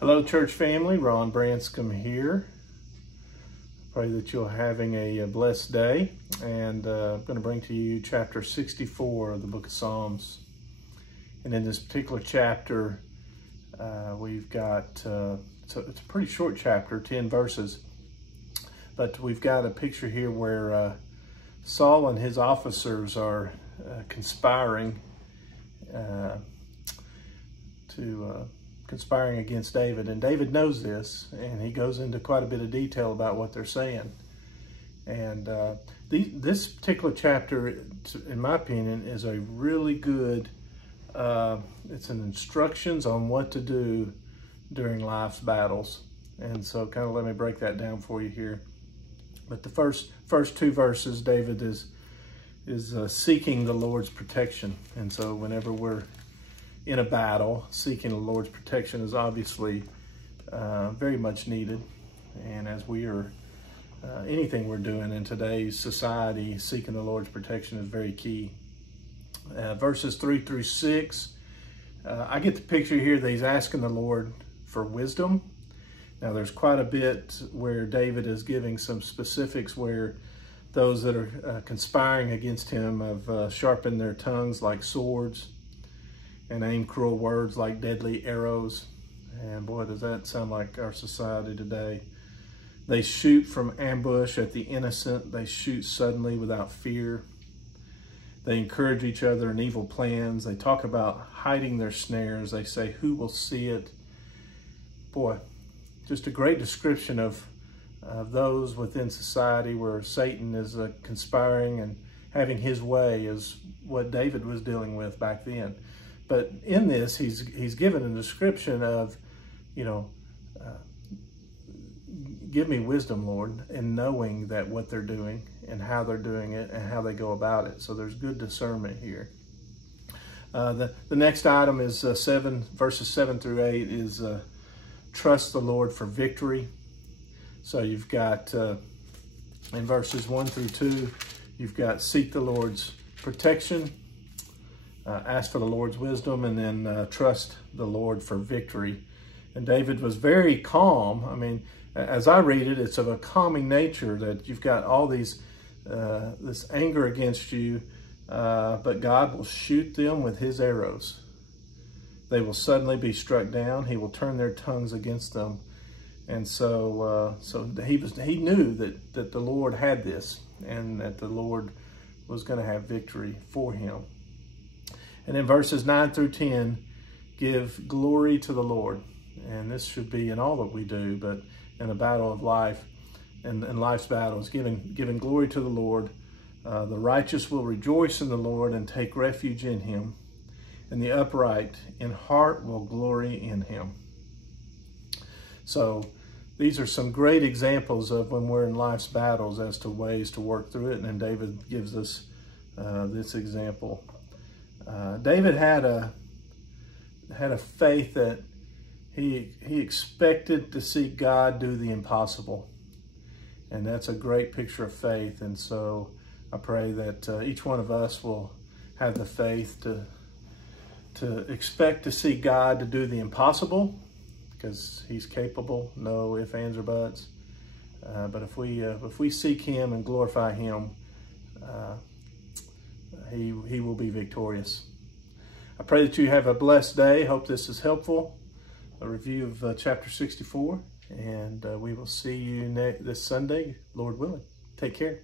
Hello, church family. Ron Branscombe here. Pray that you're having a blessed day. And I'm going to bring to you chapter 64 of the book of Psalms. And in this particular chapter, we've got, it's a pretty short chapter, 10 verses. But we've got a picture here where Saul and his officers are conspiring conspiring against David, and David knows this, and he goes into quite a bit of detail about what they're saying. And this particular chapter, in my opinion, is a really good, it's an instructions on what to do during life's battles. And so kind of let me break that down for you here. But the first two verses, David is seeking the Lord's protection. And so whenever we're in a battle, seeking the Lord's protection is obviously very much needed. And as we are, anything we're doing in today's society, seeking the Lord's protection is very key. Verses 3 through 6, I get the picture here that he's asking the Lord for wisdom. Now there's quite a bit where David is giving some specifics where those that are conspiring against him have sharpened their tongues like swords and aim cruel words like deadly arrows. And boy, does that sound like our society today. They shoot from ambush at the innocent. They shoot suddenly without fear. They encourage each other in evil plans. They talk about hiding their snares. They say, who will see it? Boy, just a great description of those within society where Satan is conspiring and having his way is what David was dealing with back then. But in this, he's given a description of, give me wisdom, Lord, in knowing that what they're doing and how they're doing it and how they go about it. So there's good discernment here. The next item is verses 7 through 8 is trust the Lord for victory. So you've got, in verses 1 through 2, you've got seek the Lord's protection, ask for the Lord's wisdom, and then trust the Lord for victory. And David was very calm. I mean, as I read it, it's of a calming nature that you've got all these, this anger against you, but God will shoot them with his arrows. They will suddenly be struck down. He will turn their tongues against them. And so he knew that the Lord had this and that the Lord was going to have victory for him. And in verses 9 through 10, give glory to the Lord. And this should be in all that we do, but in a battle of life, and life's battles, giving glory to the Lord. The righteous will rejoice in the Lord and take refuge in him. And the upright in heart will glory in him. So these are some great examples of when we're in life's battles as to ways to work through it. And David gives us this example. David had a faith that he expected to see God do the impossible. And that's a great picture of faith. And so I pray that each one of us will have the faith to expect to see God to do the impossible, because he's capable, no ifs, ands, or buts. But if we seek him and glorify him, he will be victorious. I pray that you have a blessed day. Hope this is helpful. A review of chapter 64, and we will see you this Sunday, Lord willing. Take care.